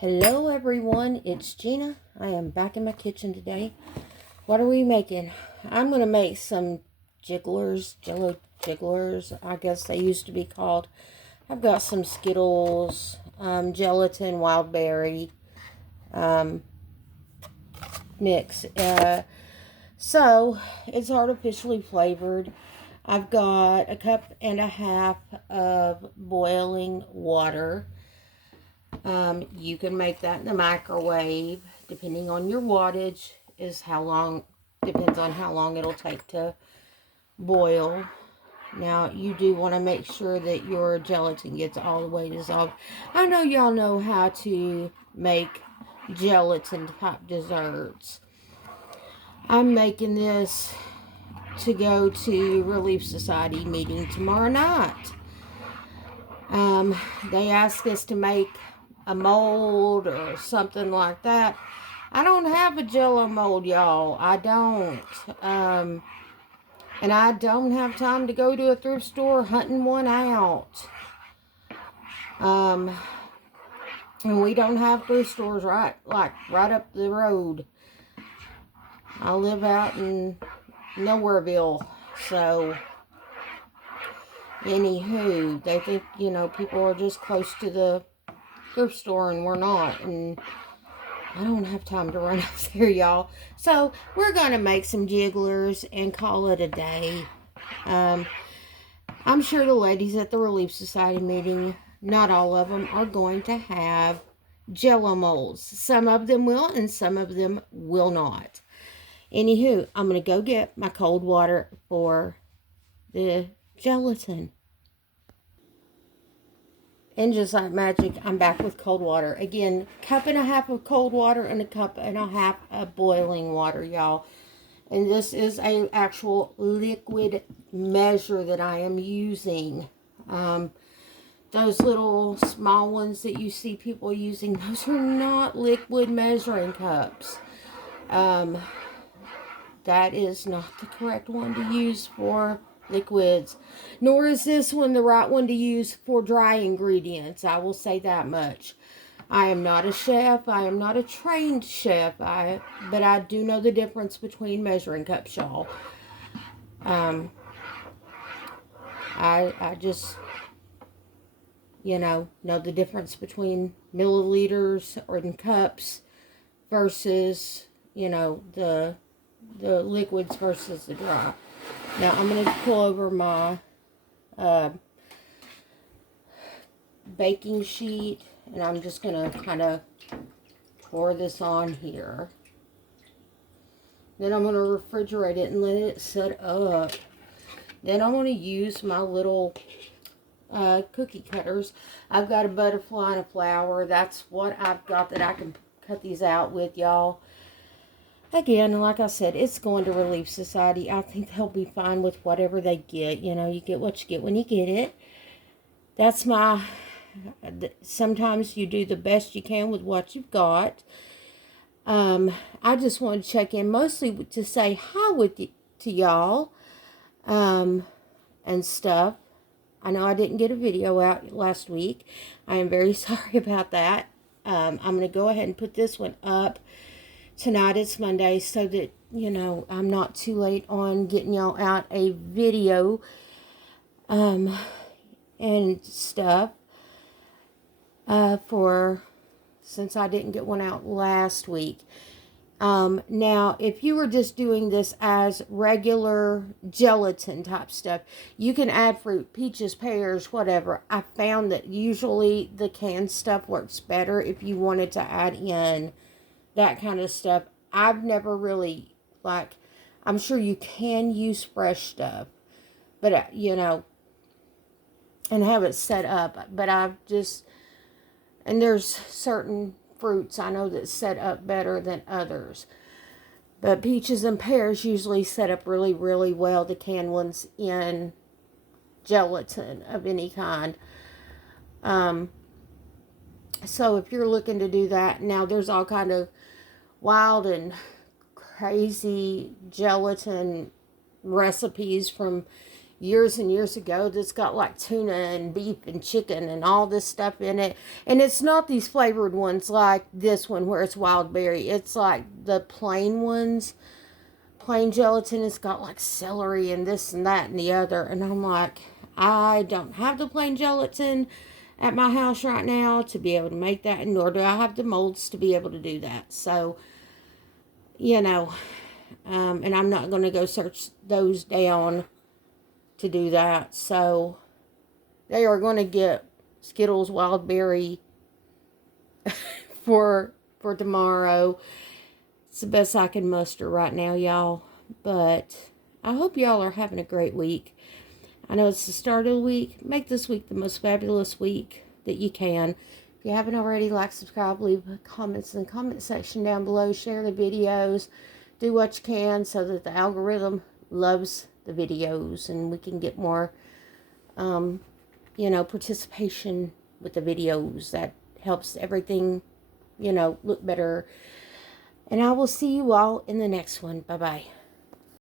Hello everyone, it's Gina. I am back in my kitchen today. What are we making? I'm going to make some jigglers, jello jigglers, I guess they used to be called. I've got some Skittles, gelatin, wild berry mix. So, it's artificially flavored. I've got a cup and a half of boiling water. You can make that in the microwave, depending on your wattage, depends on how long it'll take to boil. Now, you do want to make sure that your gelatin gets all the way dissolved. I know y'all know how to make gelatin type desserts. I'm making this to go to Relief Society meeting tomorrow night. They asked us to make a mold or something like that. I don't have a Jello mold, y'all. I don't. And I don't have time to go to a thrift store hunting one out. And we don't have thrift stores right up the road. I live out in Nowhereville, so anywho, they think, people are just close to the thrift store and we're not, and I don't have time to run up there, y'all. So we're gonna make some jigglers and call it a day. I'm sure the ladies at the Relief Society meeting, not all of them are going to have Jello molds. Some of them will and some of them will not. Anywho, I'm gonna go get my cold water for the gelatin. And just like magic, I'm back with cold water. Again, cup and a half of cold water and a cup and a half of boiling water, y'all. And this is a actual liquid measure that I am using. Those little small ones that you see people using, those are not liquid measuring cups. That is not the correct one to use for liquids, nor is this one the right one to use for dry ingredients. I will say that much. I am not a chef. I am not a trained chef. But I do know the difference between measuring cups, y'all. I just, know the difference between milliliters or in cups versus, the liquids versus the dry. Now, I'm going to pull over my baking sheet, and I'm just going to kind of pour this on here. Then I'm going to refrigerate it and let it set up. Then I'm going to use my little cookie cutters. I've got a butterfly and a flower. That's what I've got that I can cut these out with, y'all. Again, like I said, it's going to Relief Society. I think they'll be fine with whatever they get. You get what you get when you get it. That's sometimes you do the best you can with what you've got. I just wanted to check in mostly to say hi to y'all and stuff. I know I didn't get a video out last week. I am very sorry about that. I'm going to go ahead and put this one up. Tonight it's Monday, so that, I'm not too late on getting y'all out a video and stuff since I didn't get one out last week. Now, if you were just doing this as regular gelatin type stuff, you can add fruit, peaches, pears, whatever. I found that usually the canned stuff works better if you wanted to add in that kind of stuff. I've never really, I'm sure you can use fresh stuff, but, and have it set up. But and there's certain fruits I know that set up better than others. But peaches and pears usually set up really, really well, the canned ones, in gelatin of any kind. So if you're looking to do that, now there's all kind of wild and crazy gelatin recipes from years and years ago that's got like tuna and beef and chicken and all this stuff in it. And it's not these flavored ones like this one where it's wild berry. It's like the plain ones, plain gelatin. It's got like celery and this and that and the other. And I'm like, I don't have the plain gelatin at my house right now to be able to make that, nor do I have the molds to be able to do that. So, you know, and I'm not going to go search those down to do that. So they are going to get Skittles Wild Berry for tomorrow. It's the best I can muster right now, y'all. But I hope y'all are having a great week. I know it's the start of the week. Make this week the most fabulous week that you can. If you haven't already, like, subscribe, leave comments in the comment section down below. Share the videos. Do what you can so that the algorithm loves the videos and we can get more, participation with the videos. That helps everything, look better. And I will see you all in the next one. Bye-bye.